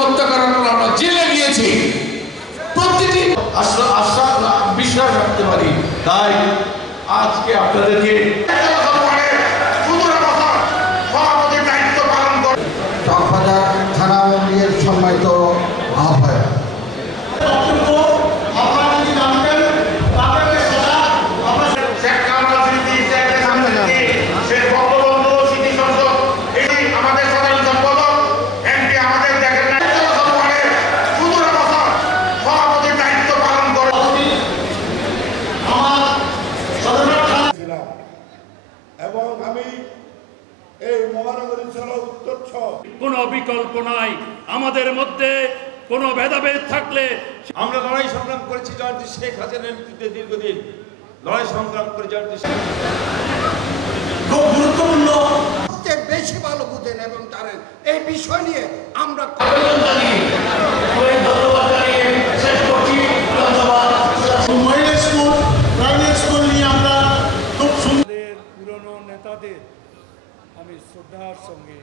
হত্যা করার পর আমরা জেলে গিয়েছি। প্রতিটি আশা বিশ্বাস রাখতে পারি। তাই আজকে আপনাদেরকে এবং আমি এই মহানগরী জেলা উত্তর কোনো বিকল্প নাই। আমাদের মধ্যে কোনো ভেদাভেদ থাকলে আমরা লড়াই সংগ্রাম করেছি জয়ন্তী শেখ হাসিনার নেতৃত্বে দীর্ঘদিন। লড়াই সংগ্রাম করে জয়ন্তী শেখ সবচেয়ে বেশি ভালো বুঝেন এবং জানেন এই বিষয় নিয়ে আমরা নেতাদের আমি শ্রদ্ধার সঙ্গে